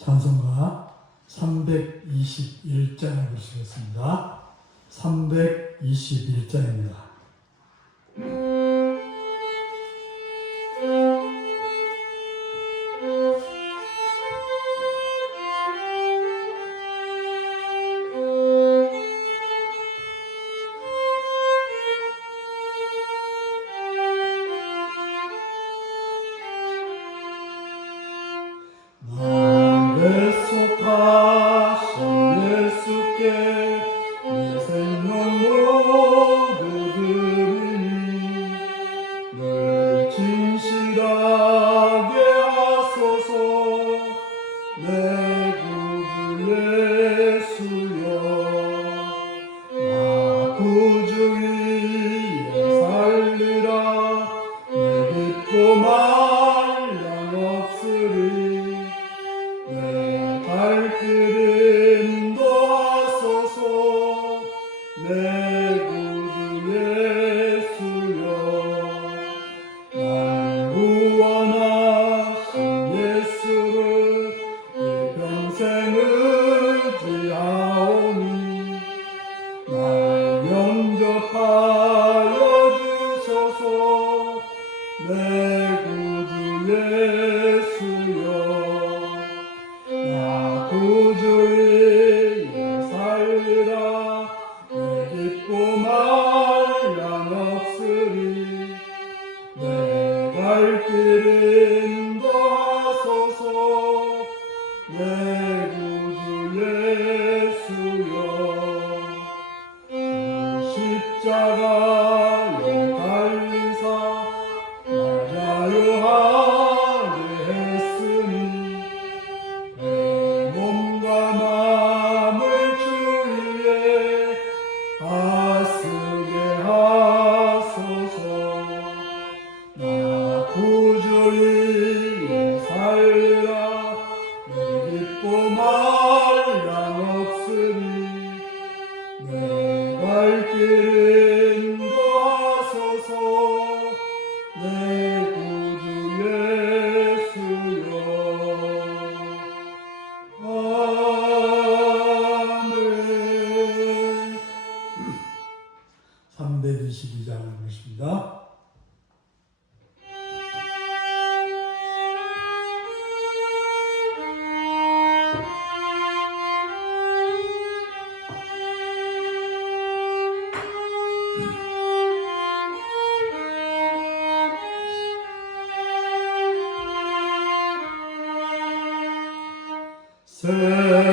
찬송가 321장을 부르시겠습니다. 321장입니다.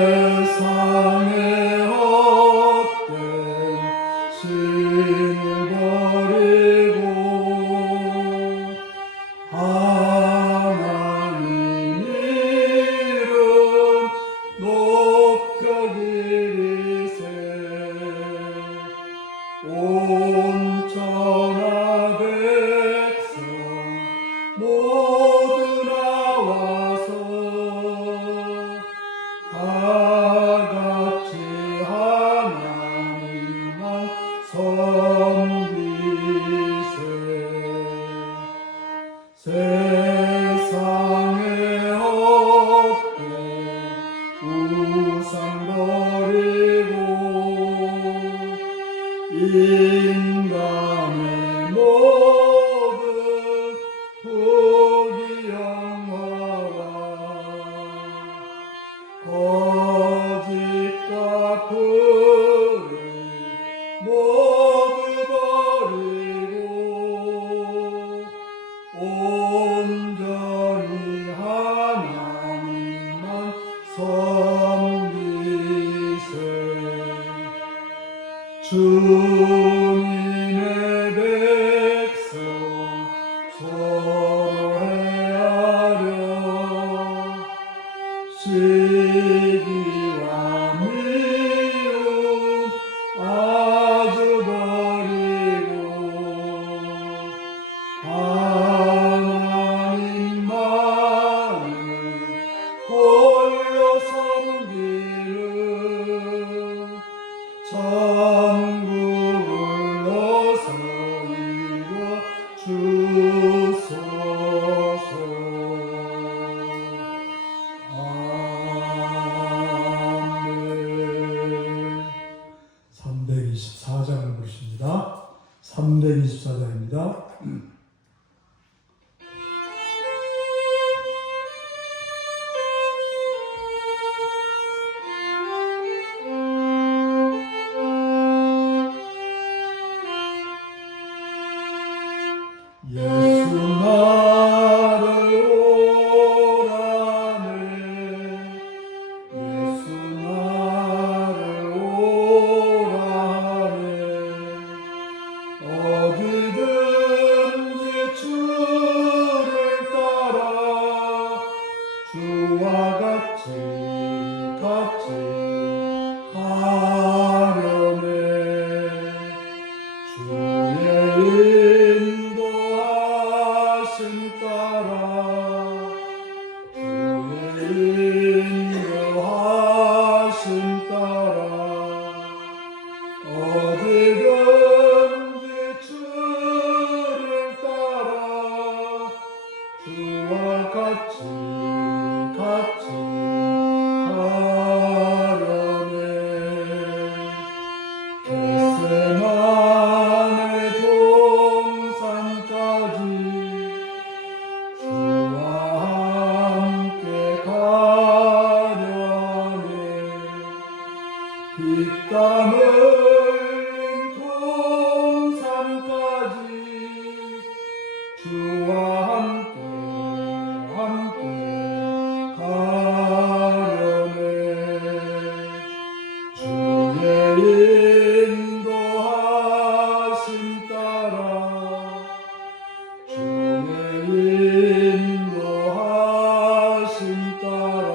세상에 헛된 신을 버리고 하나님 이름 높여드리세. 온 천하 백성 모두 나와서 다같이 하나님만 섬기세. 세상에 헛된 우상 버리고 인간의 모든 부귀영화와 거짓과 불의 모두 버리고 온전히 하나님만 섬기세. 주님의 백성 서로 헤아려 시기와 미움 아주 버리고 하나님만을 홀로 섬기는 천국을 어서 이루어 주소서. 아멘. 사문대 24장입니다. 예수 나를 오라네 예수 나를 오라네 어디든지 주를 따라 주와 같이 가려네 주의 인도하심 따라 주의 인도하심 따라 어디든지 주를 따라 주와 같이 가려네 겟세마네 동산까지 주와 함께 가려네 피땀 흘린 동산까지 주와 함께 가려네 주의 인도하심 따라 주의 인도하심 따라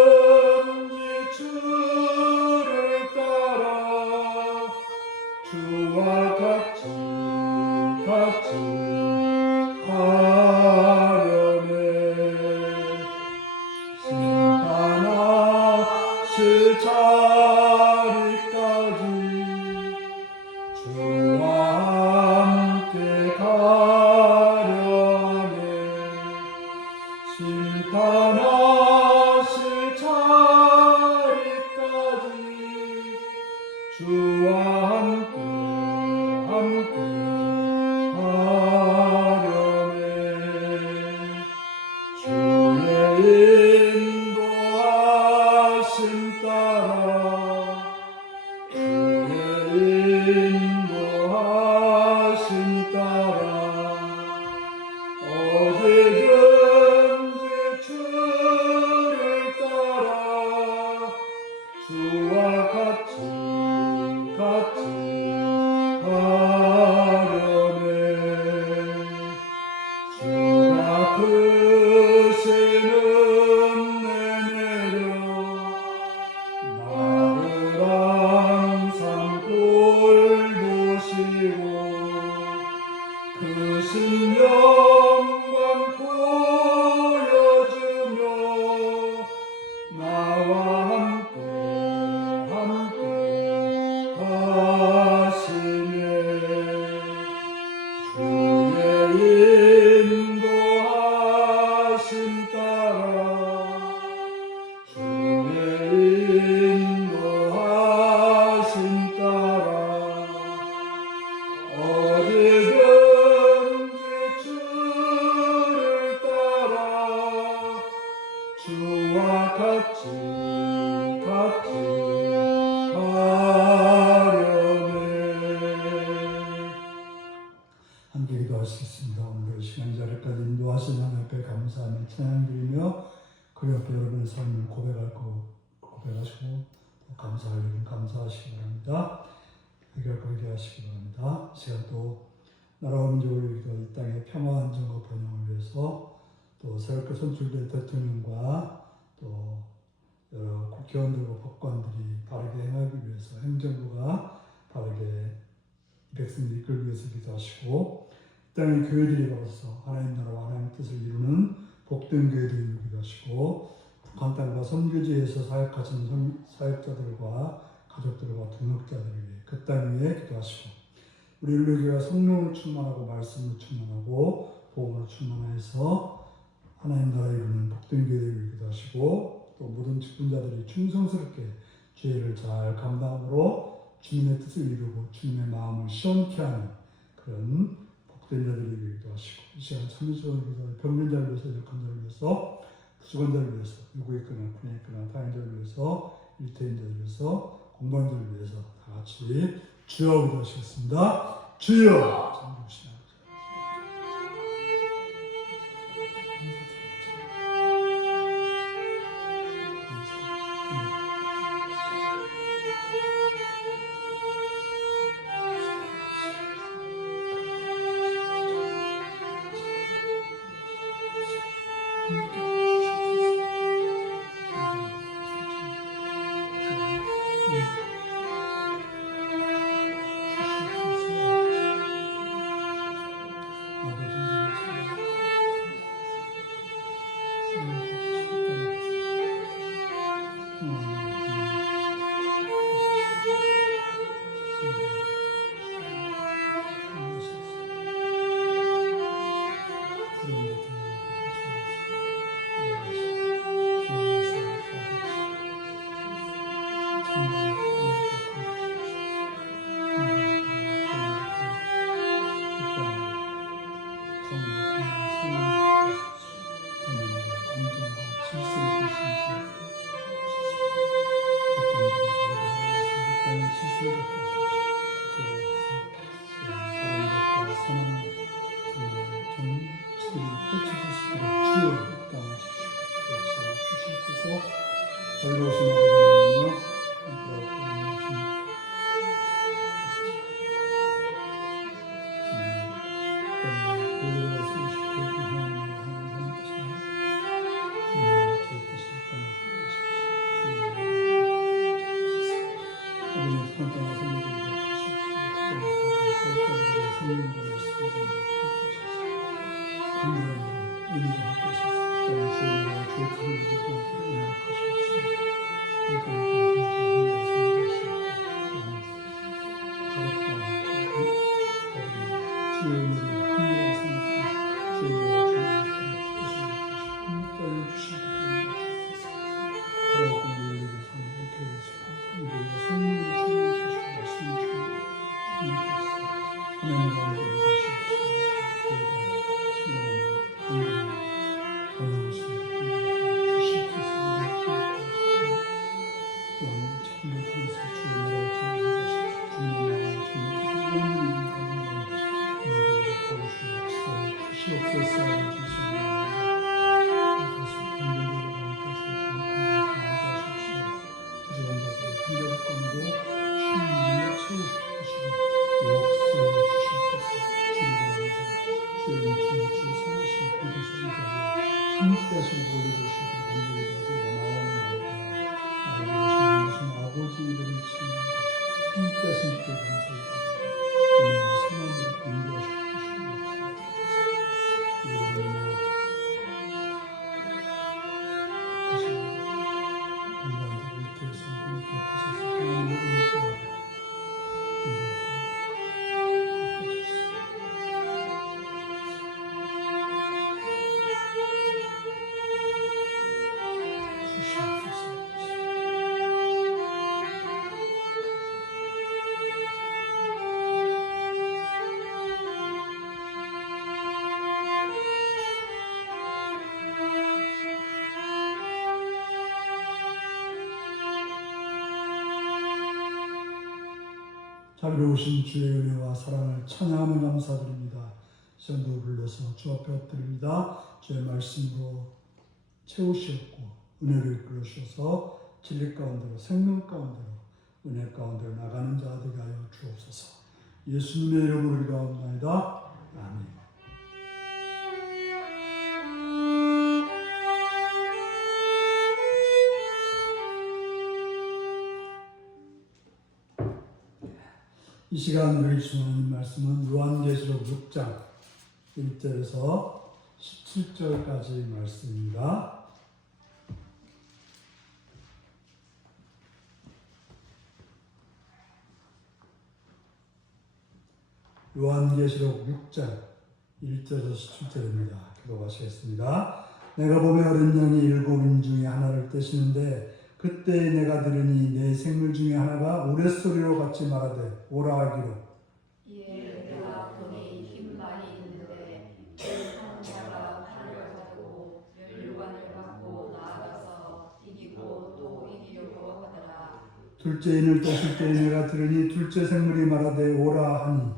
어디든지 주를 따라 주와 같이 가려네 심판하실 자리까지 주와 함께 가려네 심판하실 자리까지 주와 함께 가려네 주의 인도하심 따라 주의 인도하심 따라 어디든지 주를 따라 주와 같이 가려네 주가 크신 은혜 내려 나를 항상 돌보시고 크신 영광 보여주며 나와 함께 가시네 주의 인도하심 따라 주의 인도하심 따라 어디든지 주를 따라 주와 같이 가려네 함께 기도하시겠습니다. 오늘 시간 자리까지 인도하신 하나님 앞에 감사하며 찬양드리며 그 옆에 여러분의 삶을 고백하시고 또 감사할 일은 감사하시기 바랍니다. 해결하게 하시기 바랍니다. 시간 또 나라와 민족을 위해서 이 땅의 평화 안정과 번영을 위해서 또 새롭게 선출된 대통령과 또 여러 국회의원들과 법관들이 바르게 행하기 위해서 행정부가 바르게 백성들을 이끌기 위해서 기도하시고 이 땅의 교회들이 벌어서 하나님 나라와 하나님 뜻을 이루는 복된 교회들을 기도하시고 북한 땅과 선교지에서 사역하시는 사역자들과 가족들과 동역자들을 위해 그 땅 위에 기도하시고 우리 인류교회가 성령으로 충만하고 말씀으로 충만하고 복음으로 충만해서 하나님 나라에 이루는 복된 교회를 기도하시고 또 모든 직분자들이 충성스럽게 죄를 잘 감당함으로 주님의 뜻을 이루고 주님의 마음을 시원케 하는 그런 복된 자들이 되기도 하시고, 이 시간 참여적으로 병든 자를 위해서, 약한 자를 위해서, 부족한 자를 위해서, 요구에 있거나 분에 있거나 다른 자를 위해서, 일태인 자를 위해서, 공부하는 자를 위해서 다 같이 주여 기도하시겠습니다. 주여! 잠시 함께 하시고 올려주시기 감사드리고 원하옵나이다. 아버지 이름을 치는데 함께 하신 그 감사드립니다. 오늘 성함으로 인도하시고 자비로우신 주의 은혜와 사랑을 찬양하며 감사드립니다. 시간도 불러서 주 앞에 엎드립니다. 주의 말씀으로 채우시었고 은혜를 이끌어 주셔서 진리 가운데로 생명 가운데로 은혜 가운데로 나가는 자 되게 하여 주옵소서. 예수님의 이름으로 기도합니다. 아멘. 이 시간 우리 주는 말씀은 요한계시록 6장 1절에서 17절까지 말씀입니다. 요한계시록 6장 1절에서 17절입니다. 기도하시겠습니다. 내가 보며 어린 양이 7인 중에 하나를 떼시는데 그때 내가 들으니 내 생물 중에 하나가 우레소리로 같이 말하되 오라 하기로 이에 내가 보니 흰 말이 있는데 한 자가 칼을 가지고 멸관을 받고 나아가서 이기고 또 이기려고 하더라. 둘째 인을 떼실 때 내가 들으니 둘째 생물이 말하되 오라 하니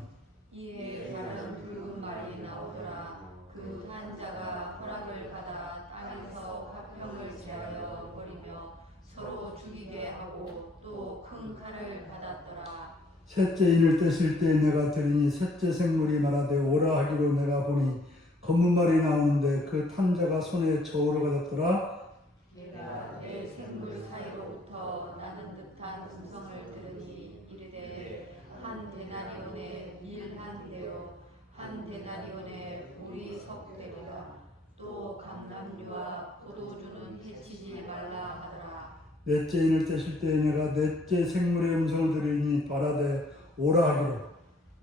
이에 다른 붉은 말이 나오더라. 그 한 자가 허락을 받아 땅에서 화평을 제하여 버리며 서로 죽이게 하고 또 큰 칼을 받았더라. 셋째 인을 떼실 때 내가 들으니 셋째 생물이 말하되 오라 하기로 내가 보니 검은 말이 나오는데 그 탄자가 손에 저울을 가졌더라. 내가 내 생물 사이로부터 나는 듯한 음성을 들으니 이르되 한 데나리온의 밀 한 대요 한 데나리온의 보리 석 대가 또 감람류와 포도주는 해치지 말라 하더라. 넷째 인을 떼실 때 내가 넷째 생물의 음성을 들으니 말하되 오라 하기로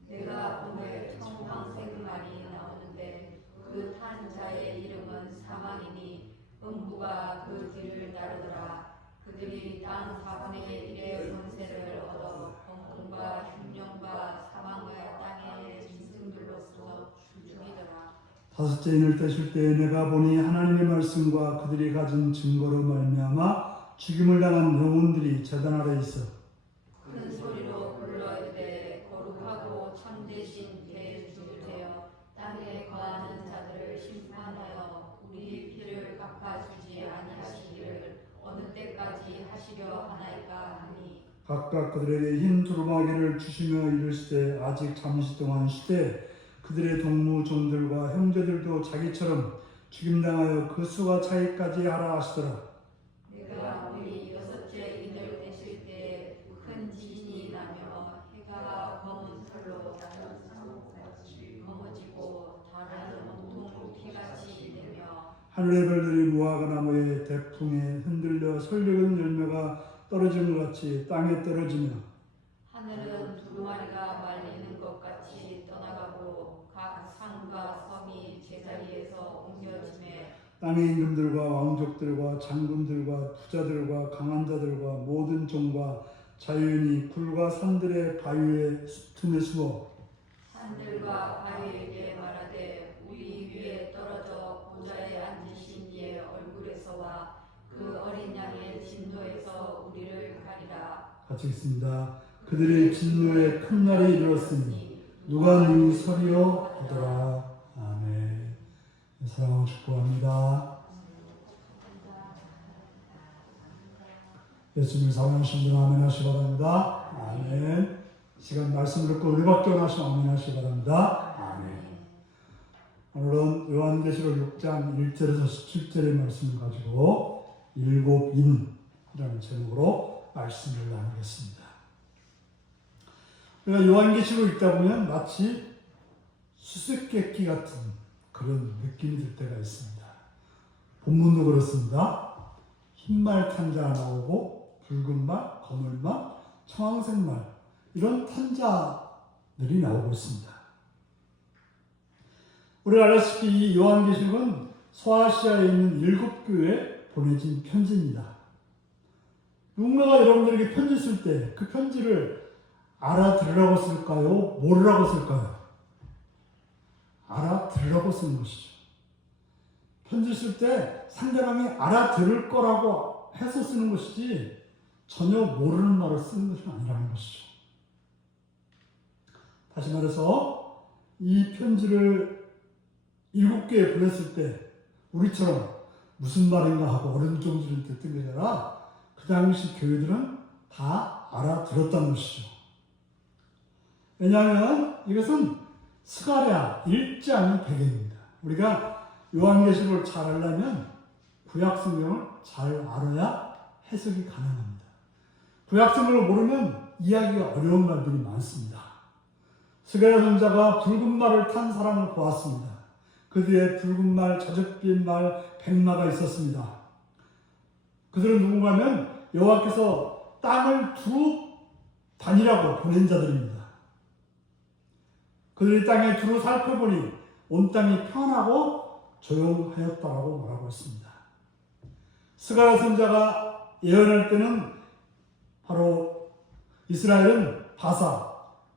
내가 오늘 청황색 말이 나오는데 그 탄자의 이름은 사망이니 음부가 그 뒤를 따르더라. 그들이 땅 4분의 1의 권세를 얻어 공과 흉년과 사망과 땅의 짐승들로서 죽이더라. 다섯째 인을 떼실 때 내가 보니 하나님의 말씀과 그들이 가진 증거로 말미암아 죽임을 당한 영혼들이 제단 아래 있어 큰 소리로 불러 이르되 거룩하고 참되신 대주 되어 땅에 거하는 자들을 심판하여 우리 피를 갚아주지 아니하시기를 어느 때까지 하시려 하나이까 하니 각각 그들에게 흰 두루마기를 주시며 이르시되 아직 잠시 동안 쉬되 그들의 동무종들과 형제들도 자기처럼 죽임당하여 그 수와 차이까지 하라 하시더라. 내가 우리 여섯째 인을 떼실 때 큰 지진이 나며 해가 검은 털로 다른 상같이 검어지고 다른 온통 피같이 되며 하늘의 별들이 무화과 나무의 대풍에 흔들려 설익은 열매가 떨어지는 것 같이 땅에 떨어지며 하늘은 두루마리가 말리는 것 같이 떠나가고 각 산과 섬이 제자리에서 옮겨짐에 땅의 임금들과 왕족들과 장군들과 부자들과 강한 자들과 모든 종과 자유인이 굴과 산들의 바위의 틈에 숨어 산들과 바위에게 말하되 우리 위에 떨어져 보좌에 앉으신 이의 얼굴에서와 그 어린 양의 진노에서 우리를 가리라. 같이 읽습니다. 그들의 진노에 큰 날이 이르렀으니 누가 능히 서리요 하더라. 아멘. 사랑하고 축복합니다. 예수님을 사랑하시는 분 아멘 하시기 바랍니다. 아멘. 시간 말씀 듣고 은혜받기 원하시면 아멘 하시기 바랍니다. 아멘. 오늘은 요한계시록 6장 1절에서 17절의 말씀을 가지고 일곱 인이라는 제목으로 말씀을 나누겠습니다. 우리가 요한계시록 읽다 보면 마치 수수께끼 같은 그런 느낌이 들 때가 있습니다. 본문도 그렇습니다. 흰말 탄자가 나오고 붉은 말, 검은 말, 청황색 말 이런 탄자들이 나오고 있습니다. 우리가 알다시피 이 요한계시록은 소아시아에 있는 7교회에 보내진 편지입니다. 누군가가 여러분들에게 편지 쓸 때 그 편지를 알아들으라고 쓸까요? 모르라고 쓸까요? 알아들으라고 쓰는 것이죠. 편지 쓸 때 상대방이 알아들을 거라고 해서 쓰는 것이지 전혀 모르는 말을 쓰는 것이 아니라는 것이죠. 다시 말해서 이 편지를 7개에 보냈을 때 우리처럼 무슨 말인가 하고 어려운 종지를 듣던 게 아니라 그 당시 교회들은 다 알아들었다는 것이죠. 왜냐하면 이것은 스가랴 1장의 배경입니다. 우리가 요한계시록을 잘 알려면 구약성경을 잘 알아야 해석이 가능합니다. 구약성경을 모르면 이해하기가 어려운 말들이 많습니다. 스가랴 선지자가 붉은 말을 탄 사람을 보았습니다. 그 뒤에 붉은 말, 자줏빛 말, 백마가 있었습니다. 그들은 누군가 하면 여호와께서 땅을 두루 다니라고 보낸 자들입니다. 그들이 땅에 두루 살펴보니 온 땅이 편하고 조용하였다라고 말하고 있습니다. 스가랴 선지자가 예언할 때는 바로 이스라엘은 바사,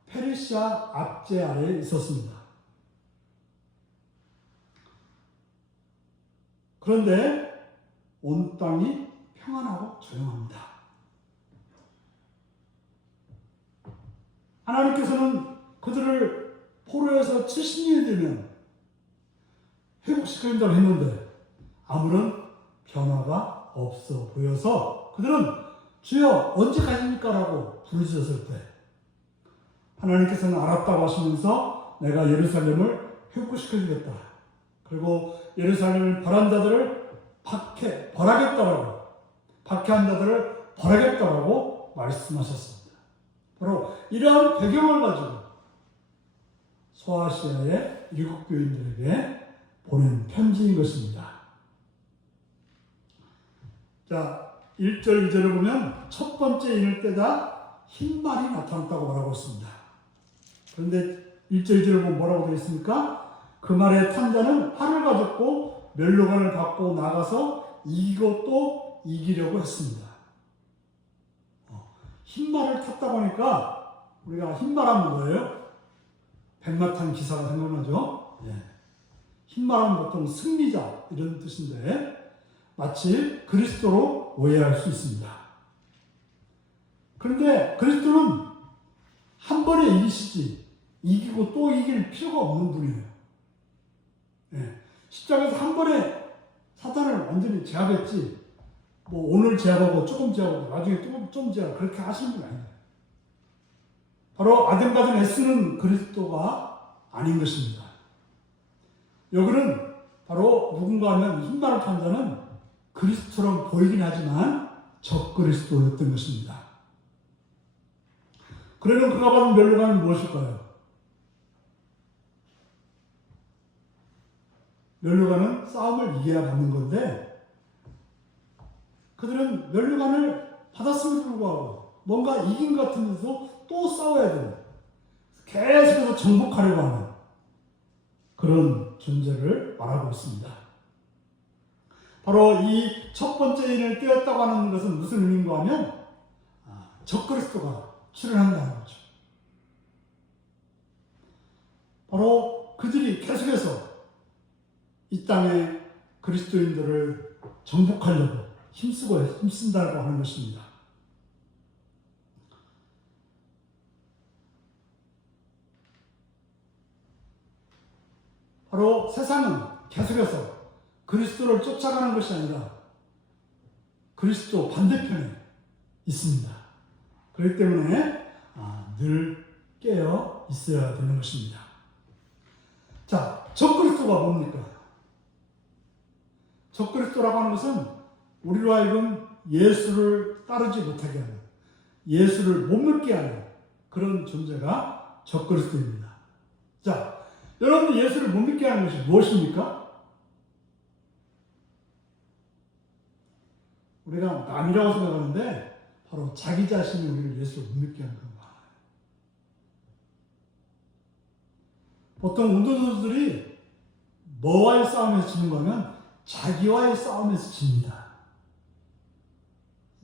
페르시아 압제 아래에 있었습니다. 그런데 온 땅이 평안하고 조용합니다. 하나님께서는 그들을 포로에서 70년이 되면 회복시킨다고 했는데 아무런 변화가 없어 보여서 그들은 주여 언제까지입니까? 라고 부르짖었을 때 하나님께서는 알았다고 하시면서 내가 예루살렘을 회복시켜주겠다. 그리고 예루살렘을 벌한 자들을 벌하겠다라고, 박해한 자들을 벌하겠다라고 말씀하셨습니다. 바로 이러한 배경을 가지고 소아시아의 일곱 교인들에게 보낸 편지인 것입니다. 자, 1절, 2절을 보면 첫 번째 인을 떼자 흰말이 나타났다고 말하고 있습니다. 그런데 1절, 2절을 보면 뭐라고 되어 있습니까? 그 말에 탄 자는 활을 가졌고 멸류관을 받고 나가서 이기고 또 이기려고 했습니다. 흰말을 탔다고 하니까 우리가 흰말하면 뭐예요? 백마탄 기사가 생각나죠? 예. 흰말하면 보통 승리자 이런 뜻인데 마치 그리스도로 오해할 수 있습니다. 그런데 그리스도는 한 번에 이기시지 이기고 또 이길 필요가 없는 분이에요. 예. 십자가에서 한 번에 사탄을 완전히 제압했지 뭐 오늘 제압하고 조금 제압하고 나중에 좀 제압 그렇게 하시는 분 아니에요. 바로 아덴바든 애쓰는 그리스도가 아닌 것입니다. 여기는 바로 누군가 하면 흰말을 탄 자는 그리스도처럼 보이긴 하지만 적그리스도였던 것입니다. 그러면 그가 받은 멸류관은 무엇일까요? 멸류관은 싸움을 이겨야 받는 건데 그들은 멸류관을 받았음에도 불구하고 뭔가 이긴 것 같으면서 또 싸워야 되는 계속해서 정복하려고 하는 그런 존재를 말하고 있습니다. 바로 이 첫 번째 인을 떼었다고 하는 것은 무슨 의미인가 하면 적그리스도가 출현한다는 거죠. 바로 그들이 계속해서 이 땅에 그리스도인들을 정복하려고 힘쓴다고 하는 것입니다. 바로 세상은 계속해서 그리스도를 쫓아가는 것이 아니라 그리스도 반대편에 있습니다. 그렇기 때문에 늘 깨어 있어야 되는 것입니다. 자, 적그리스도가 뭡니까? 적그리스도라고 하는 것은 우리로 하여금 예수를 따르지 못하게 하는, 예수를 못 믿게 하는 그런 존재가 적그리스도입니다. 자, 여러분 예수를 못 믿게 하는 것이 무엇입니까? 우리가 남이라고 생각하는데 바로 자기 자신이 우리를 예수를 못 믿게 하는 그런 거예요. 보통 운동선수들이 뭐와의 싸움에서 지는 거면 자기와의 싸움에서 집니다.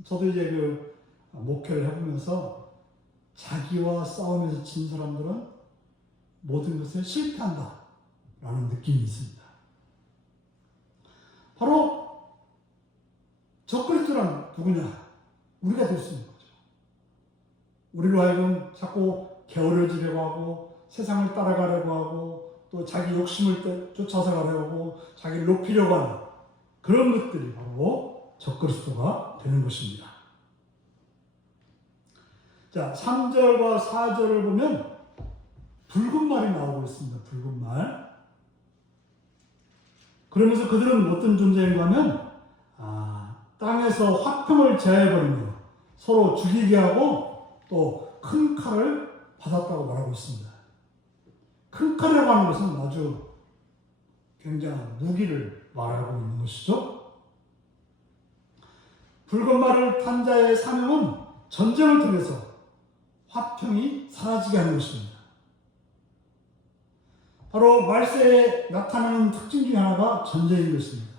저도 이제 그 목회를 해보면서 자기와 싸움에서 진 사람들은 모든 것에 실패한다 라는 느낌이 있습니다. 바로 적그리스도란 누구냐? 우리가 될 수 있는 거죠. 우리로 하여금 자꾸 게으르지려고 하고 세상을 따라가려고 하고 또 자기 욕심을 쫓아서 가려고 하고 자기를 높이려고 하는 그런 것들이 바로 적그리스도가 되는 것입니다. 자, 3절과 4절을 보면 붉은 말이 나오고 있습니다. 붉은 말. 그러면서 그들은 어떤 존재인가 하면 땅에서 화평을 제하여버리며 서로 죽이게 하고 또 큰 칼을 받았다고 말하고 있습니다. 큰 칼이라고 하는 것은 아주 굉장한 무기를 말하고 있는 것이죠. 붉은 말을 탄 자의 사명은 전쟁을 통해서 화평이 사라지게 하는 것입니다. 바로 말세에 나타나는 특징 중에 하나가 전쟁인 것입니다.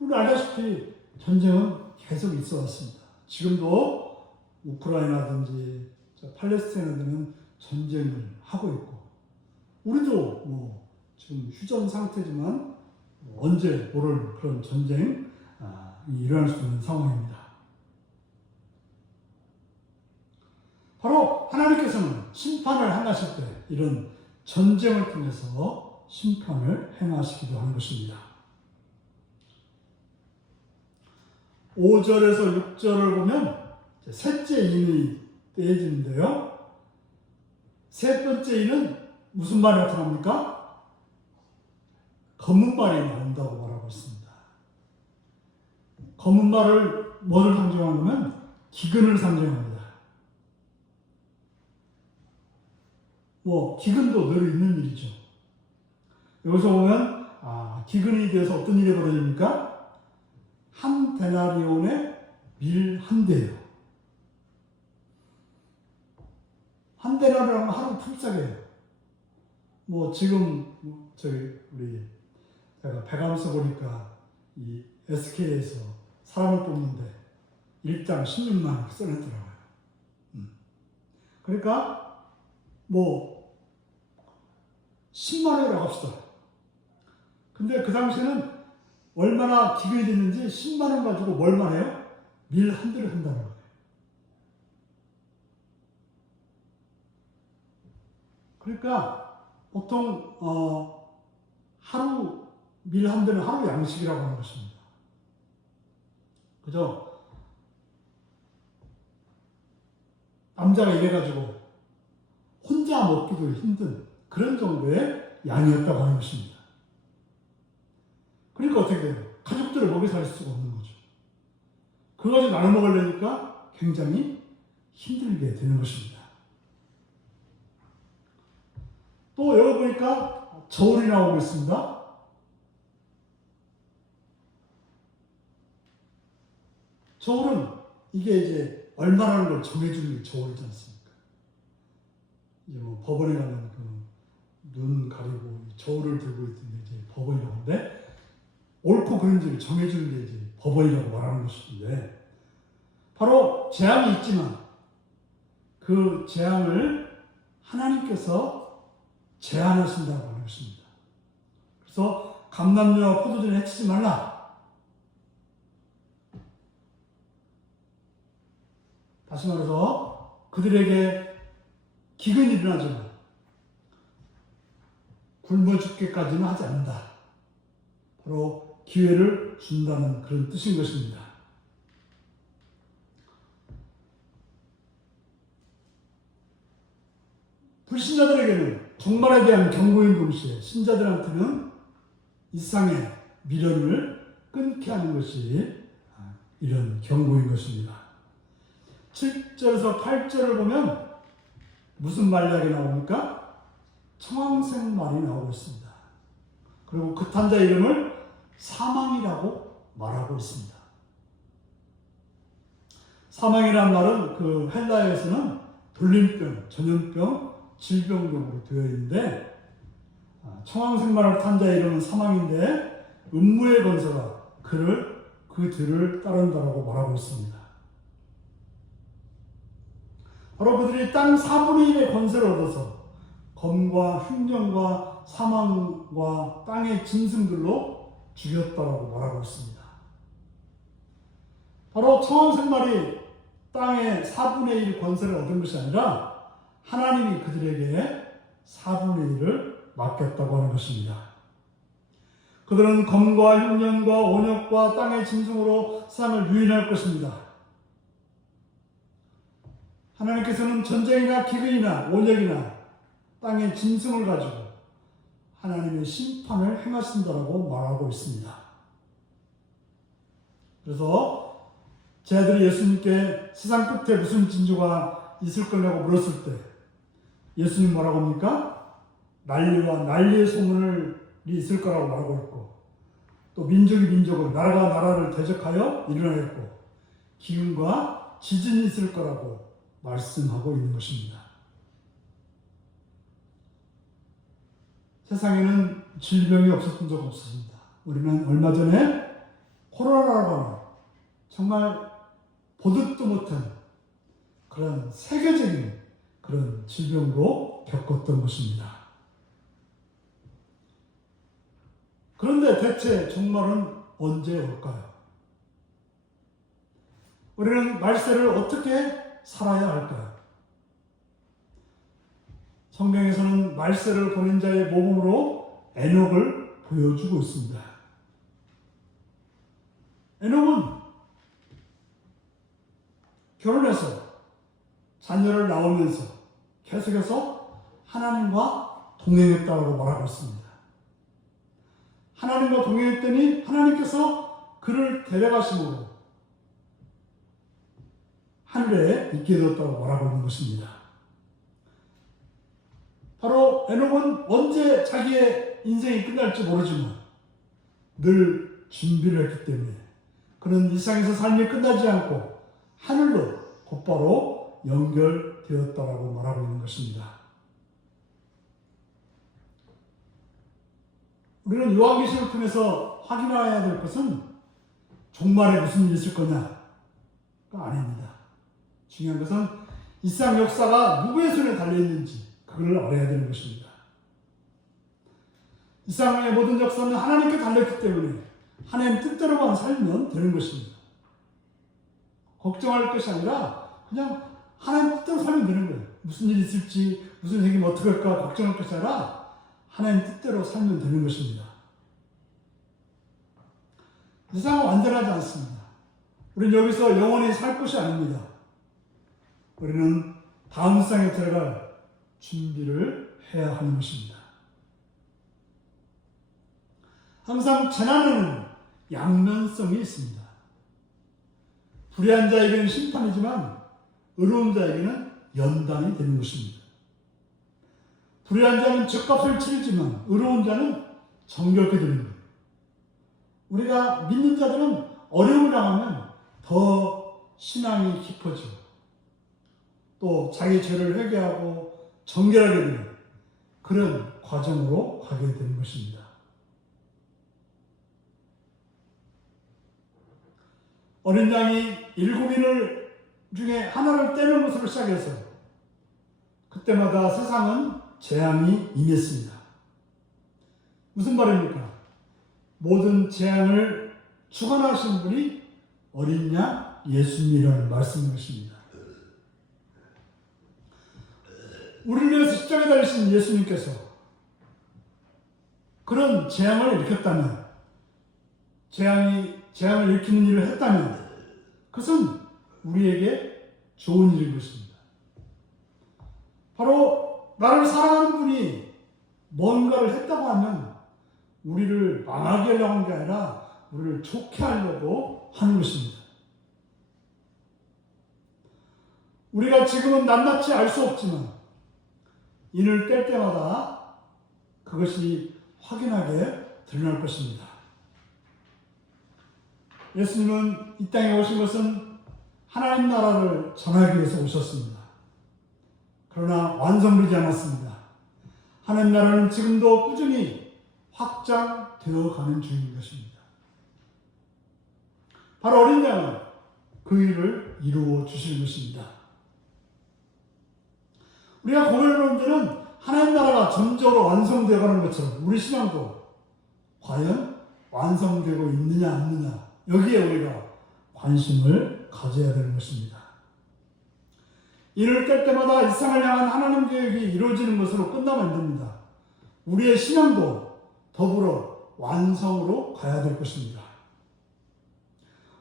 우리 알다시피 전쟁은 계속 있어 왔습니다. 지금도 우크라이나든지 팔레스타인에는 전쟁을 하고 있고, 우리도 뭐 지금 휴전 상태지만 언제 모를 그런 전쟁이 일어날 수 있는 상황입니다. 바로 하나님께서는 심판을 행하실 때 이런 전쟁을 통해서 심판을 행하시기도 하는 것입니다. 5절에서 6절을 보면 셋째 인이 떼어지는데요. 세 번째 인은 무슨 말이 나타납니까? 검은 말이 나온다고 말하고 있습니다. 검은 말을 뭐를 상징하냐면 기근을 상징합니다. 뭐 기근도 늘 있는 일이죠. 여기서 보면 기근이 되어서 어떤 일이 벌어집니까? 한 데나리온에 밀 한 대예요. 한 데나리온은 하루 품삯이에요. 뭐 지금 우리 제가 배가면서 보니까 이 SK에서 사람을 뽑는데 일당 16만 원 써냈더라고요. 그러니까 뭐 10만 원이라고 합시다. 근데 그 당시에는 얼마나 기근이 됐는지 10만 원 가지고 뭘만 해요? 밀 한 대를 한다는 거예요. 그러니까 보통 하루 밀 한 대는 하루 양식이라고 하는 것입니다. 그죠? 남자가 이래가지고 혼자 먹기도 힘든 그런 정도의 양이었다고 하는 것입니다. 그러니까 어떻게 돼요? 가족들을 먹여 살 수가 없는 거죠. 그거 가지고 나눠 먹으려니까 굉장히 힘들게 되는 것입니다. 또 여기 보니까 저울이 나오고 있습니다. 저울은 이게 이제 얼마라는 걸 정해주는 게 저울이지 않습니까? 이제 뭐 법원에 가면 눈 가리고 저울을 들고 있던 게 이제 법원이라고 하는데, 옳고 그른지를 정해주는 게 이제 법원이라고 말하는 것인데, 바로 재앙이 있지만 그 재앙을 하나님께서 제한하신다고 하는 것입니다. 그래서 감람류와 포도주를 해치지 말라. 다시 말해서 그들에게 기근이 일어나지만 굶어 죽기까지는 하지 않는다. 바로 기회를 준다는 그런 뜻인 것입니다. 불신자들에게는 종말에 대한 경고인 동시에 신자들한테는 이 세상의 미련을 끊게 하는 것이 이런 경고인 것입니다. 7절에서 8절을 보면 무슨 말이 나옵니까? 청황색 말이 나오고 있습니다. 그리고 그 탄자 이름을 사망이라고 말하고 있습니다. 사망이라는 말은 그 헬라어에서는 돌림병, 전염병, 질병으로 되어 있는데, 청황색 말을 탄 자의 이름은 사망인데 음부의 권세가 그들을 따른다라고 말하고 있습니다. 바로 그들이 땅 4분의 1의 권세를 얻어서 검과 흉년과 사망과 땅의 짐승들로 죽였다라고 말하고 있습니다. 바로 청황색 말이 땅의 4분의 1 권세를 얻은 것이 아니라 하나님이 그들에게 4분의 1을 맡겼다고 하는 것입니다. 그들은 검과 흉년과 온역과 땅의 짐승으로 세상을 유인할 것입니다. 하나님께서는 전쟁이나 기근이나 온역이나 땅의 짐승을 가지고 하나님의 심판을 행하신다라고 말하고 있습니다. 그래서 제 아들이 예수님께 세상 끝에 무슨 징조가 있을 거냐고 물었을 때 예수님 뭐라고 합니까? 난리와 난리의 소문이 있을 거라고 말하고 있고, 또 민족이 민족을, 나라가 나라를 대적하여 일어나겠고, 기근과 지진이 있을 거라고 말씀하고 있는 것입니다. 세상에는 질병이 없었던 적 없습니다. 우리는 얼마 전에 코로나라고 하는 정말 보듯도 못한 그런 세계적인 그런 질병으로 겪었던 것입니다. 그런데 대체 종말은 언제 올까요? 우리는 말세를 어떻게 살아야 할까요? 성경에서는 말세를 보낸 자의 모범으로 에녹을 보여주고 있습니다. 에녹은 결혼해서 자녀를 낳으면서 계속해서 하나님과 동행했다고 말하고 있습니다. 하나님과 동행했더니 하나님께서 그를 데려가심으로 하늘에 있게 되었다고 말하고 있는 것입니다. 바로 에녹은 언제 자기의 인생이 끝날지 모르지만 늘 준비를 했기 때문에 그는 이 세상에서 삶이 끝나지 않고 하늘로 곧바로 연결되었다고 말하고 있는 것입니다. 우리는 요한계시를 통해서 확인해야 될 것은 종말에 무슨 일이 있을 거냐가 아닙니다. 중요한 것은 이 세상 역사가 누구의 손에 달려있는지 그걸 알아야 되는 것입니다. 이 세상의 모든 역사는 하나님께 달렸기 때문에 하나님 뜻대로만 살면 되는 것입니다. 걱정할 것이 아니라 그냥 하나님 뜻대로 살면 되는 거예요. 무슨 일이 있을지, 무슨 생기면 어떻게 할까 걱정할 것이 아니라 하나님 뜻대로 살면 되는 것입니다. 이 세상은 완전하지 않습니다. 우리는 여기서 영원히 살 것이 아닙니다. 우리는 다음 세상에 들어갈 준비를 해야 하는 것입니다. 항상 재난에는 양면성이 있습니다. 불의한 자에게는 심판이지만 의로운 자에게는 연단이 되는 것입니다. 불의한 자는 죗값을 치르지만 의로운 자는 정결케 되는 거예요. 우리가 믿는 자들은 어려움을 당하면 더 신앙이 깊어지고 또 자기 죄를 회개하고 정결하게 되는 그런 과정으로 가게 되는 것입니다. 어린 양이 7인을 중에 하나를 떼는 것으로 시작해서 그때마다 세상은 재앙이 임했습니다. 무슨 말입니까? 모든 재앙을 주관하신 분이 어린 양 예수님이라는 말씀인 것입니다. 우리를 위해서 십자가에 달리신 예수님께서 그런 재앙을 일으켰다면, 재앙을 일으키는 일을 했다면 그것은 우리에게 좋은 일인 것입니다. 바로 나를 사랑하는 분이 뭔가를 했다고 하면 우리를 망하게 하려고 하는 게 아니라 우리를 좋게 하려고 하는 것입니다. 우리가 지금은 낱낱이 알 수 없지만 인을 뗄 때마다 그것이 확연하게 드러날 것입니다. 예수님은 이 땅에 오신 것은 하나님 나라를 전하기 위해서 오셨습니다. 그러나 완성되지 않았습니다. 하나님 나라는 지금도 꾸준히 확장되어 가는 중인 것입니다. 바로 어린 양은 그 일을 이루어 주시는 것입니다. 우리가 고백하는 데는 하나님 나라가 점적으로 완성되어 가는 것처럼 우리 신앙도 과연 완성되고 있느냐 없느냐 여기에 우리가 관심을 가져야 되는 것입니다. 이를 뗄 때마다 이 세상을 향한 하나님 계획이 이루어지는 것으로 끝나면 안 됩니다. 우리의 신앙도 더불어 완성으로 가야 될 것입니다.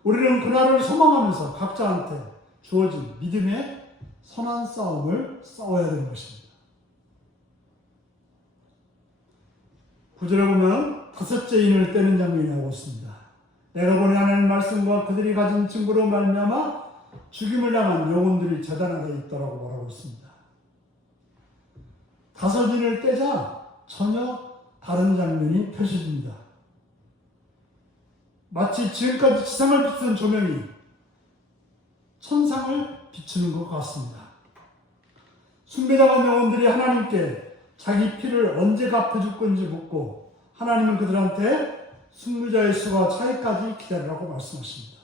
우리는 그날을 소망하면서 각자한테 주어진 믿음의 선한 싸움을 싸워야 되는 것입니다. 9절에 보면 5째 인을 떼는 장면이 나오고 있습니다. 내가 보니 하나님 말씀과 그들이 가진 증거로 말미암아 죽임을 당한 영혼들이 재단 아래 있더라고 말하고 있습니다. 5인을 떼자 전혀 다른 장면이 펼쳐집니다. 마치 지금까지 지상을 비추는 조명이 천상을 비추는 것 같습니다. 숭배당한 영혼들이 하나님께 자기 피를 언제 갚아줄 건지 묻고 하나님은 그들한테 숙무자의 수가 차이까지 기다리라고 말씀하십니다.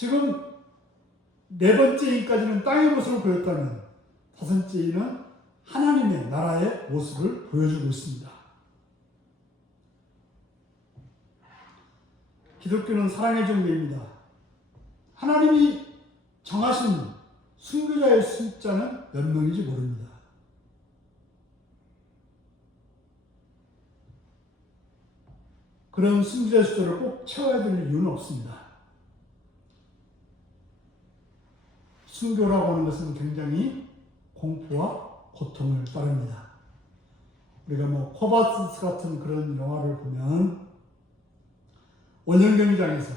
지금 네 번째 이까지는 땅의 모습을 보였다면 다섯째 이는 하나님의 나라의 모습을 보여주고 있습니다. 기독교는 사랑의 종교입니다. 하나님이 정하신 순교자의 숫자는 몇 명인지 모릅니다. 그런 순교자 숫자를 꼭 채워야 될 이유는 없습니다. 순교라고 하는 것은 굉장히 공포와 고통을 따릅니다. 우리가 코바스 같은 그런 영화를 보면 원형경기장에서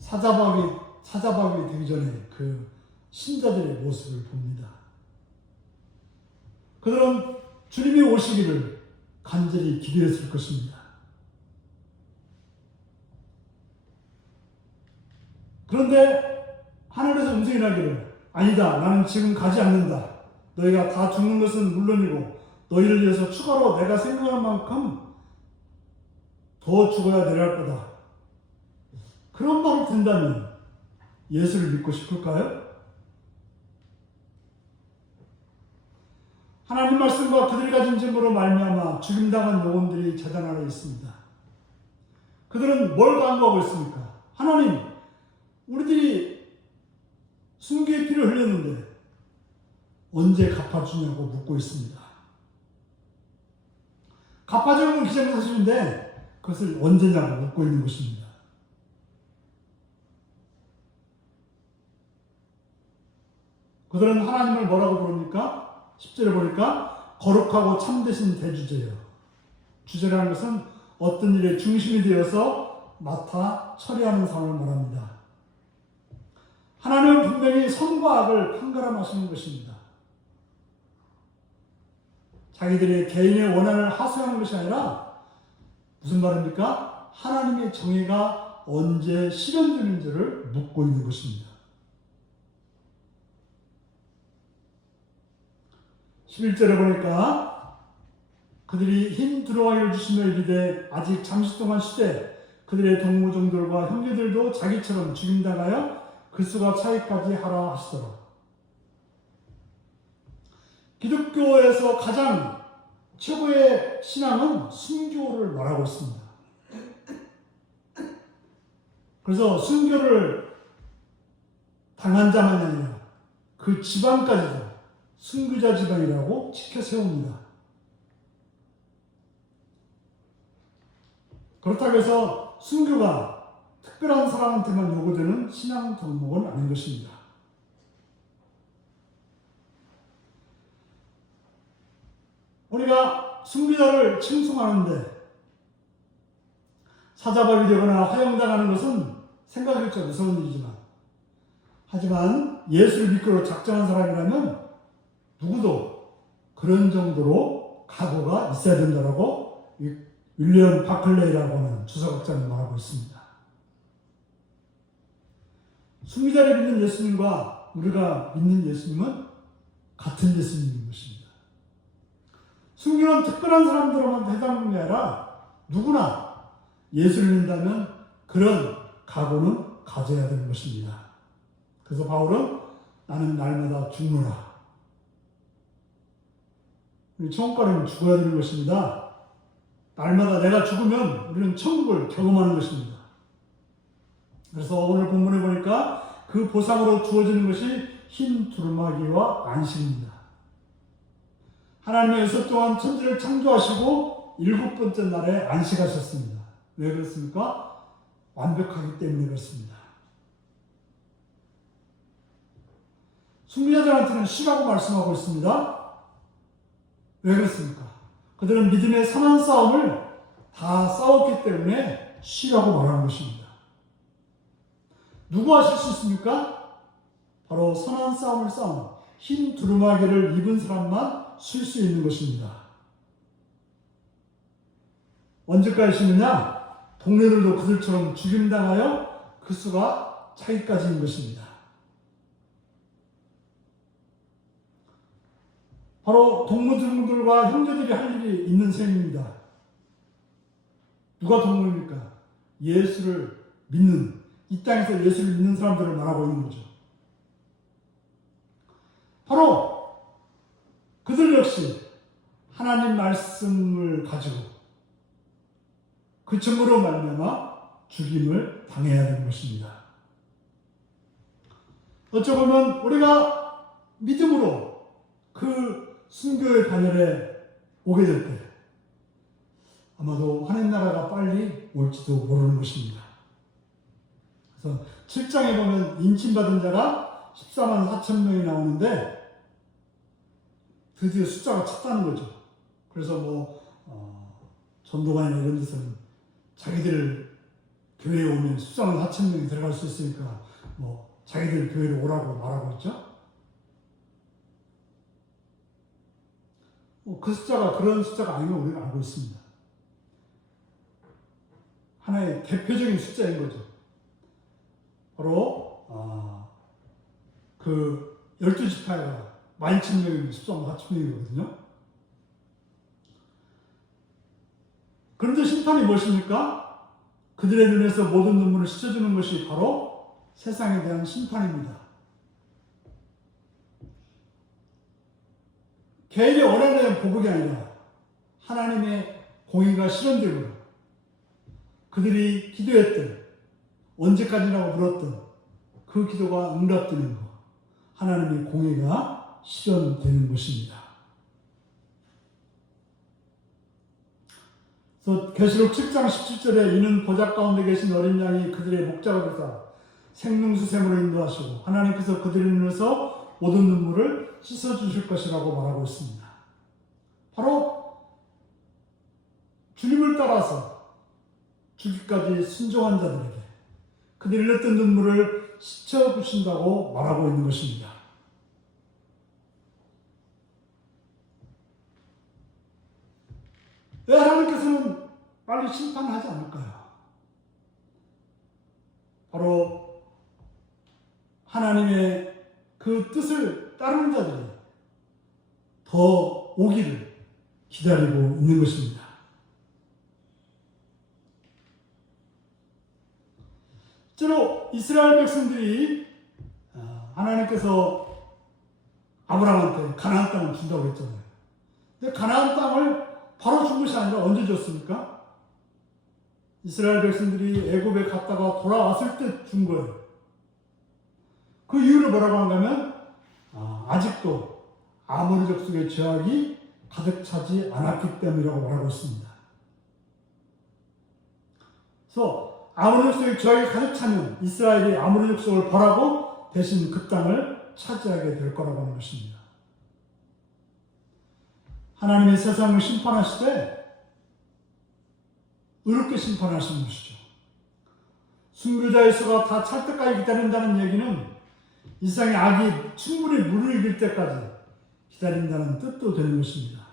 사자박이 되기 전에 그 신자들의 모습을 봅니다. 그들은 주님이 오시기를 간절히 기대했을 것입니다. 그런데 하늘에서 음성이 나기를 아니다. 나는 지금 가지 않는다. 너희가 다 죽는 것은 물론이고 너희를 위해서 추가로 내가 생각할 만큼 더 죽어야 내려갈 거다. 그런 말을 듣는다면 예수를 믿고 싶을까요? 하나님 말씀과 그들이 가진 증거로 말미암아 죽임당한 영혼들이 제단 아래 있습니다. 그들은 뭘 간구하고 있습니까? 하나님, 우리들이 순교의 피를 흘렸는데 언제 갚아주냐고 묻고 있습니다. 갚아주는 건 기정사실인데 그것을 언제냐고 묻고 있는 것입니다. 그들은 하나님을 뭐라고 부릅니까? 10절에 보니까 거룩하고 참되신 대주제요. 주제라는 것은 어떤 일의 중심이 되어서 맡아 처리하는 사람을 말합니다. 하나님은 분명히 선과 악을 판가름하시는 것입니다. 자기들의 개인의 원한을 하소연하는 것이 아니라 무슨 말입니까? 하나님의 정의가 언제 실현되는지를 묻고 있는 것입니다. 11절에 보니까 그들이 흰 두루마기를 주시며 이르되 아직 잠시 동안 쉬되 그들의 동무종들과 형제들도 자기처럼 죽임당하여 그 수가 차이까지 하라 하시더라. 기독교에서 가장 최고의 신앙은 순교를 말하고 있습니다. 그래서 순교를 당한 자만이 아니라 그 집안까지도 순교자 집안이라고 지켜 세웁니다. 그렇다고 해서 순교가 특별한 사람한테만 요구되는 신앙 덕목은 아닌 것입니다. 우리가 순교자를 칭송하는데 사자박이 되거나 화형당하는 것은 생각할수록 무서운 일이지만 하지만 예수를 믿고 작정한 사람이라면 누구도 그런 정도로 각오가 있어야 된다고 윌리엄 바클레이라고 하는 주석학자는 말하고 있습니다. 순교자를 믿는 예수님과 우리가 믿는 예수님은 같은 예수님인 것입니다. 순교는 특별한 사람들만 해당하는 게 아니라 누구나 예수를 믿는다면 그런 각오는 가져야 되는 것입니다. 그래서 바울은 나는 날마다 죽노라. 천국 가려면 죽어야 되는 것입니다. 날마다 내가 죽으면 우리는 천국을 경험하는 것입니다. 그래서 오늘 본문에 보니까 그 보상으로 주어지는 것이 흰 두루마기와 안식입니다. 하나님의 6일 동안 천지를 창조하시고 7번째 날에 안식하셨습니다. 왜 그렇습니까? 완벽하기 때문에 그렇습니다. 순교자들한테는 쉬라고 말씀하고 있습니다. 왜 그렇습니까? 그들은 믿음의 선한 싸움을 다 싸웠기 때문에 쉬라고 말하는 것입니다. 누구 하실 수 있습니까? 바로 선한 싸움을 싸운 흰 두루마기를 입은 사람만 쉴 수 있는 것입니다. 언제까지 쉬느냐? 동료들도 그들처럼 죽임당하여 그 수가 차기까지인 것입니다. 바로 동무들과 형제들이 할 일이 있는 셈입니다. 누가 동무입니까? 예수를 믿는 이 땅에서 예수를 믿는 사람들을 말하고 있는 거죠. 바로 그들 역시 하나님 말씀을 가지고 그 증거로 말미암아 죽임을 당해야 되는 것입니다. 어찌 보면 우리가 믿음으로 그 순교의 반열에 오게 될 때 아마도 하나님 나라가 빨리 올지도 모르는 것입니다. 그래서 7장에 보면 인침받은 자가 14만 4천 명이 나오는데 드디어 숫자가 찼다는 거죠. 그래서 전도관이나 이런 데서는 자기들 교회에 오면 14만 4천 명이 들어갈 수 있으니까 자기들 교회로 오라고 말하고 있죠. 그 숫자가 그런 숫자가 아닌 걸 우리가 알고 있습니다. 하나의 대표적인 숫자인 거죠. 바로 그 12지파가 12,000명이면 14만 4천명이거든요. 그런데 심판이 무엇입니까? 그들의 눈에서 모든 눈물을 씻어주는 것이 바로 세상에 대한 심판입니다. 개인의 언행에 대한 보복이 아니라 하나님의 공의가 실현되고 그들이 기도했던 언제까지라고 물었던 그 기도가 응답되는 것, 하나님의 공의가 실현되는 것입니다. 그래서 계시록 7장 17절에 이는 보좌 가운데 계신 어린 양이 그들의 목자가 되사 생명수샘으로 인도하시고 하나님께서 그들의 눈에서 모든 눈물을 씻어주실 것이라고 말하고 있습니다. 바로 주님을 따라서 죽기까지 순종한 자들에게 그들이 흘렸던 눈물을 씻어주신다고 말하고 있는 것입니다. 왜 하나님께서는 빨리 심판하지 않을까요? 바로 하나님의 그 뜻을 따르는 자들이 더 오기를 기다리고 있는 것입니다. 실제로 이스라엘 백성들이 하나님께서 아브라함한테 가나안 땅을 준다고 했잖아요. 근데 가나안 땅을 바로 준 것이 아니라 언제 줬습니까? 이스라엘 백성들이 애굽에 갔다가 돌아왔을 때 준 거예요. 그 이유를 뭐라고 한다면 아직도 아모리 족속의 죄악이 가득 차지 않았기 때문이라고 말하고 있습니다. 그래서 아모리 족속의 죄악이 가득 차면 이스라엘이 아모리 족속을 벌하고 대신 그 땅을 차지하게 될 거라고 하는 것입니다. 하나님의 세상을 심판하시되 의롭게 심판하시는 것이죠. 순교자의 수가 다 찰 때까지 기다린다는 얘기는 이 세상의 악이 충분히 무르익을 때까지 기다린다는 뜻도 되는 것입니다.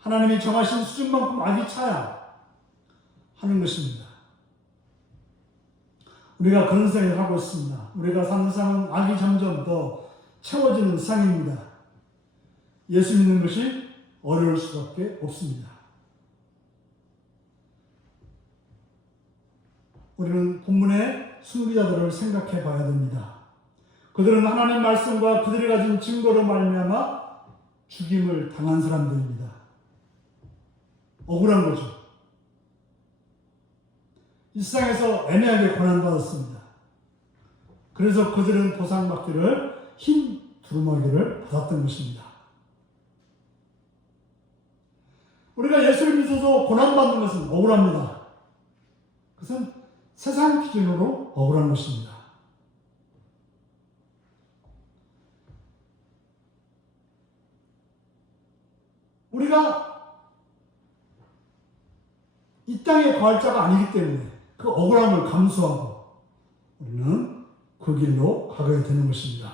하나님이 정하신 수준만큼 악이 차야 하는 것입니다. 우리가 그런 생각을 하고 있습니다. 우리가 사는 세상은 악이 점점 더 채워지는 세상입니다. 예수 믿는 것이 어려울 수밖에 없습니다. 우리는 본문의 순교자들을 생각해 봐야 됩니다. 그들은 하나님 말씀과 그들이 가진 증거로 말미암아 죽임을 당한 사람들입니다. 억울한 거죠. 이 세상에서 애매하게 고난받았습니다. 그래서 그들은 보상받기를 흰 두루마기를 받았던 것입니다. 우리가 예수를 믿어서 고난받는 것은 억울합니다. 그것은 세상 기준으로 억울한 것입니다. 우리가 이 땅의 거할 자가 아니기 때문에 그 억울함을 감수하고 우리는 그 길로 가게 되는 것입니다.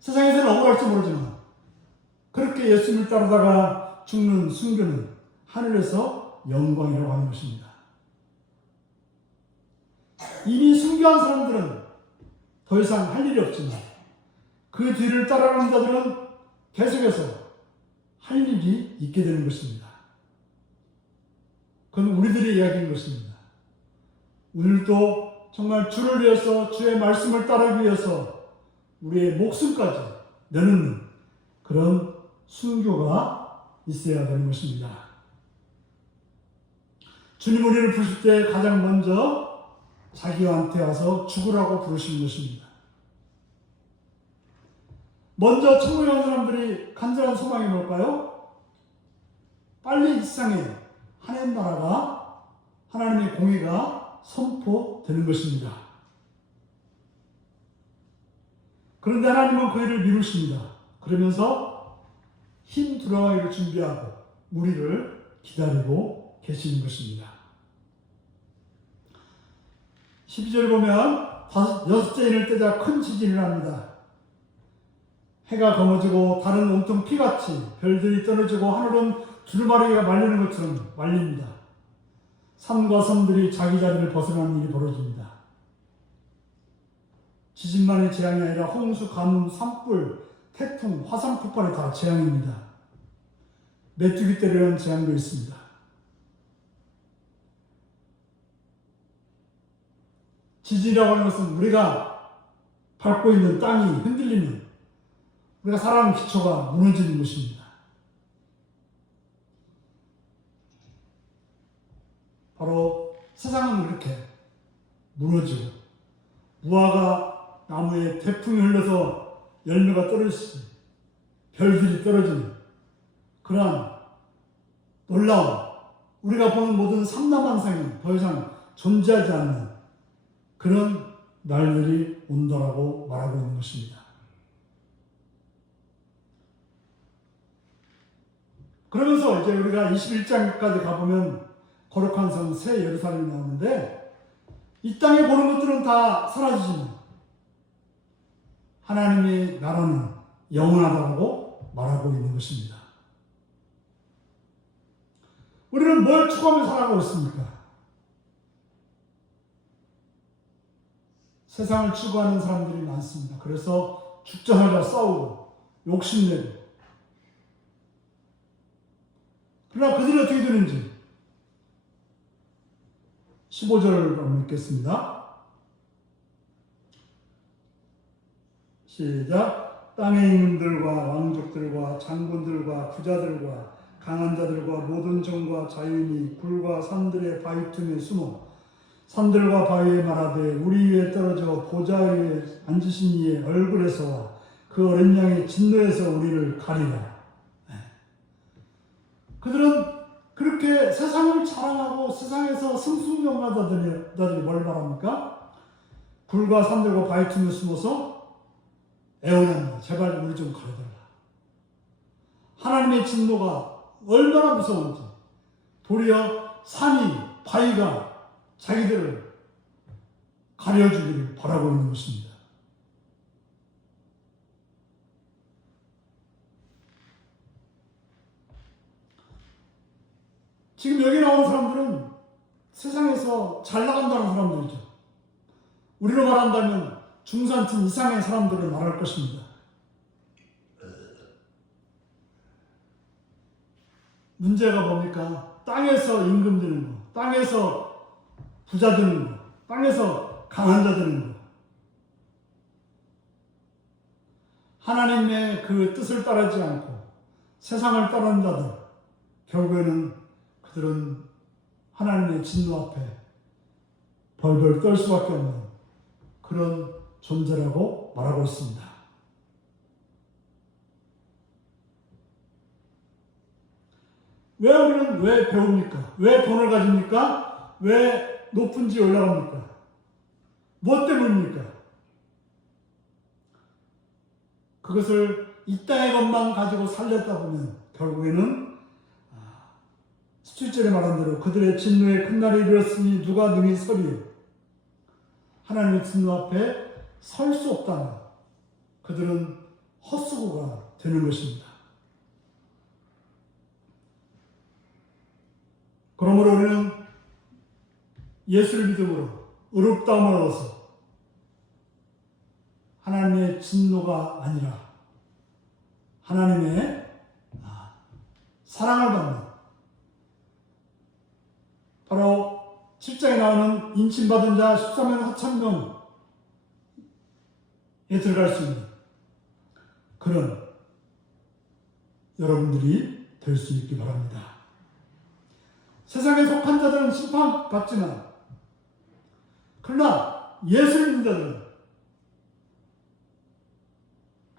세상에서는 억울할지 모르지만 그렇게 예수님을 따르다가 죽는 순교는 하늘에서 영광이라고 하는 것입니다. 이미 순교한 사람들은 더 이상 할 일이 없지만 그 뒤를 따라가는 자들은 계속해서 할 일이 있게 되는 것입니다. 그건 우리들의 이야기인 것입니다. 오늘도 정말 주를 위해서 주의 말씀을 따르기 위해서 우리의 목숨까지 내놓는 그런 순교가 있어야 되는 것입니다. 주님 우리를 부르실 때 가장 먼저 자기한테 와서 죽으라고 부르신 것입니다. 먼저 천국에 온 사람들이 간절한 소망이 뭘까요? 빨리 이 세상에 하나님 나라가, 하나님의 공의가 선포되는 것입니다. 그런데 하나님은 그 일을 미루십니다. 그러면서 흰 두루마기를 준비하고 우리를 기다리고 계시는 것입니다. 12절 보면 여섯째 인을 떼자 큰 지진이 납니다. 해가 검어지고 달은 온통 피같이, 별들이 떨어지고 하늘은 두루마리가 말리는 것처럼 말립니다. 산과 섬들이 자기 자리를 벗어나는 일이 벌어집니다. 지진만이 재앙이 아니라 홍수, 가뭄, 산불, 태풍, 화산 폭발이 다 재앙입니다. 메뚜기 떼려는 재앙도 있습니다. 지진이라고 하는 것은 우리가 밟고 있는 땅이 흔들리는, 우리가 살아가는 기초가 무너지는 것입니다. 바로 세상은 이렇게 무너지고, 무화과 나무에 태풍이 흘러서 열매가 떨어지듯이 별들이 떨어지는 그러한 놀라운, 우리가 보는 모든 삼라만상이 더 이상 존재하지 않는 그런 날들이 온다라고 말하고 있는 것입니다. 그러면서 이제 우리가 21장까지 가보면 거룩한 성 새 예루살렘이 나오는데, 이 땅에 보는 것들은 다 사라지지만 하나님의 나라는 영원하다고 말하고 있는 것입니다. 우리는 뭘 추구하며 살아가고 있습니까? 세상을 추구하는 사람들이 많습니다. 그래서 죽자마자 싸우고 욕심내고, 그러나 그들이 어떻게 되는지 15절을 한번 읽겠습니다. 시작. 땅의 임금들과 왕족들과 장군들과 부자들과 강한 자들과 모든 정과 자유인이 굴과 산들의 바위 틈에 숨어 산들과 바위에 말하되 우리 위에 떨어져 보좌 위에 앉으신 이의 얼굴에서와 그 어린 양의 진노에서 우리를 가리라. 그들은 그렇게 세상을 자랑하고 세상에서 승승장구하다더니 뭘 말합니까? 굴과 산들과 바위 틈에 숨어서 애원합니다. 제발 우리 좀 가려달라. 하나님의 진노가 얼마나 무서운지, 도리어 산이, 바위가 자기들을 가려주기를 바라고 있는 것입니다. 지금 여기 나온 사람들은 세상에서 잘 나간다는 사람들이죠. 우리로 말한다면 중산층 이상의 사람들을 말할 것입니다. 문제가 뭡니까? 땅에서 임금 되는 거, 땅에서 부자 되는 거, 땅에서 강한 자 되는 거. 하나님의 그 뜻을 따르지 않고 세상을 따르는 자들, 결국에는 그들은 하나님의 진노 앞에 벌벌 떨 수밖에 없는 그런 존재라고 말하고 있습니다. 왜 우리는 왜 배웁니까? 왜 돈을 가집니까? 왜 높은 지에 올라갑니까? 무엇 때문입니까? 그것을 이 땅의 것만 가지고 살렸다 보면 결국에는 17절에 말한 대로 그들의 진노의 큰 날이 이르렀으니 누가 능히 서리요. 하나님의 진노 앞에 설 수 없다면 그들은 헛수고가 되는 것입니다. 그러므로 우리는 예수를 믿음으로 의롭다함을 얻어서 하나님의 진노가 아니라 하나님의 사랑을 받는, 바로 7장에 나오는 인침받은 자 13만 4천 명에 들어갈 수 있는 그런 여러분들이 될 수 있기 바랍니다. 세상에 속한 자들은 심판받지만 그러나 예수를 믿는 자들은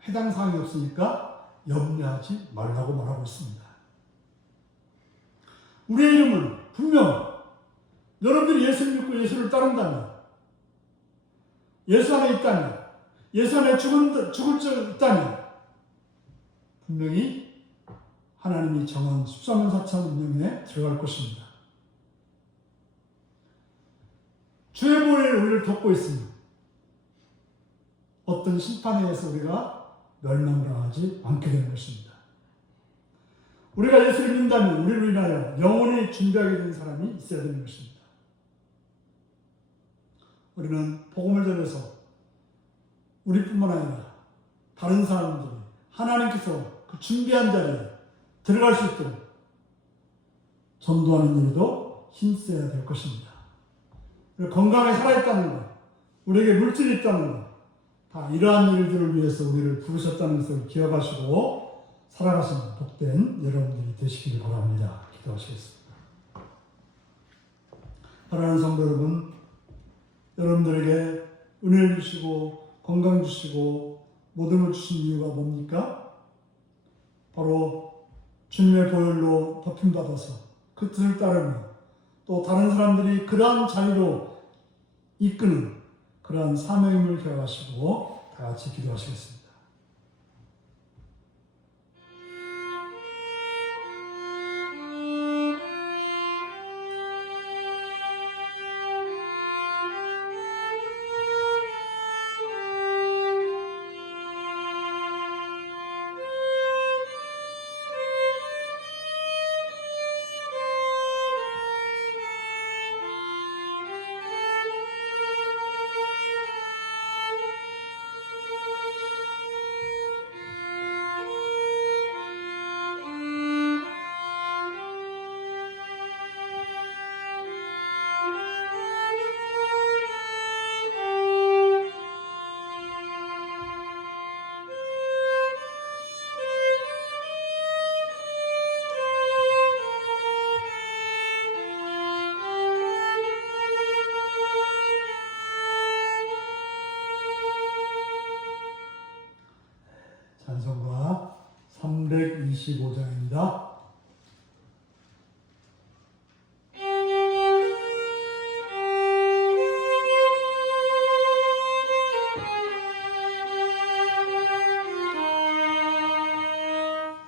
해당 사항이 없으니까 염려하지 말라고 말하고 있습니다. 우리의 이름은 분명 여러분들이 예수를 믿고 예수를 따른다면, 예수 안에 있다면, 예수 안에 죽을 줄 있다면 분명히 하나님이 정한 14만 4천 명에 들어갈 것입니다. 주의 보혈이 우리를 돕고 있으며 어떤 심판에 의해서 우리가 멸망당하지 않게 되는 것입니다. 우리가 예수를 믿는다면 우리를 인하여 영원히 준비하게 된 사람이 있어야 되는 것입니다. 우리는 복음을 전해서 우리뿐만 아니라 다른 사람들이 하나님께서 그 준비한 자리에 들어갈 수 있도록 전도하는 일도 힘써야 될 것입니다. 건강에 살아있다는 것, 우리에게 물질이 있다는 것, 다 이러한 일들을 위해서 우리를 부르셨다는 것을 기억하시고 살아가시는 복된 여러분들이 되시기를 바랍니다. 기도하시겠습니다. 사랑하는 성도 여러분, 여러분들에게 은혜를 주시고 건강 주시고 모든 걸 주신 이유가 뭡니까? 바로 주님의 보혈로 덮임받아서 그 뜻을 따르며 또 다른 사람들이 그러한 자리로 이끄는 그러한 사명임을 기억하시고 다 같이 기도하시겠습니다. 찬송가 325장입니다.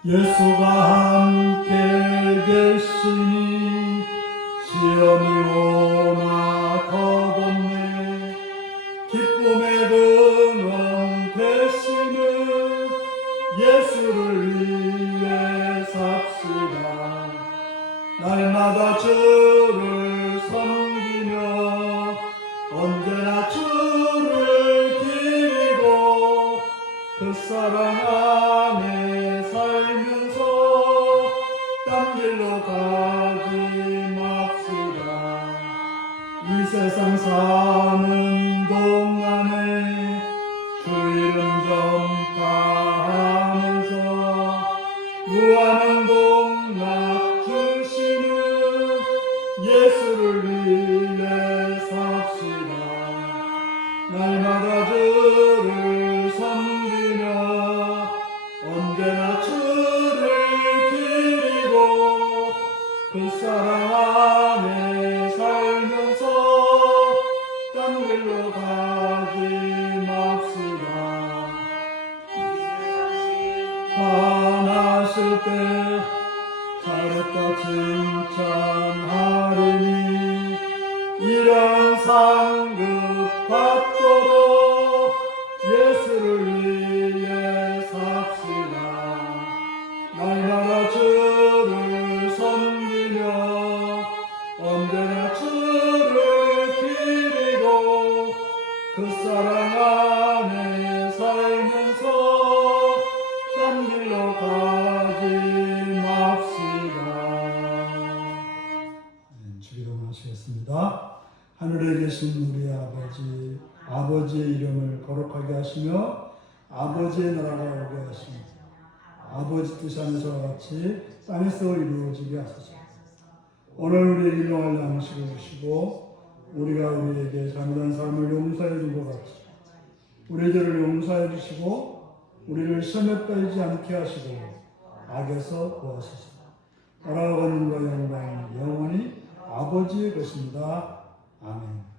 예수가 함께 계시니 시험이 오나 겁없네. 기쁨의 근원 되시는 예수를 위해 삽시다. 날마다 주를 섬기며 언제나 주를 기리고 그 사랑 안에 살면서 딴 길로 가지 맙시다. 이 세상 사는 동안에 주 이름 전파하면서 무한한 복락 주시는 예수를 위해 삽시다. 날마다 주를 섬기며 언제나 주를 기리고 그 사랑 안에 살면서 딴 길로 가지 맙시다. 화나실 때 잘했다 칭찬하리니 이런 상급 받도록 예수를 위해 삽시다. 날마다 주를 섬기며 언제나 주를 기리고 그 사랑 안에 살면서 딴 길로 가지 맙시다. 주기도문 기도하시겠습니다. 하늘에 계신 우리 아버지, 아버지의 이름을 거룩하게 하시며 아버지의 나라가 오게 하시며 아버지 뜻 안에서와 같이 땅에서 이루어지게 하소서. 오늘 우리에게 일용할 양식을 주시고 우리가 우리에게 잘못한 사람을 용서해 준 것 같이 우리 죄를 용서해 주시고 우리를 시험에 빠지지 않게 하시고 악에서 구하소서. 나라와 권능과 영광이 영원히 아버지의 것입니다. 아멘.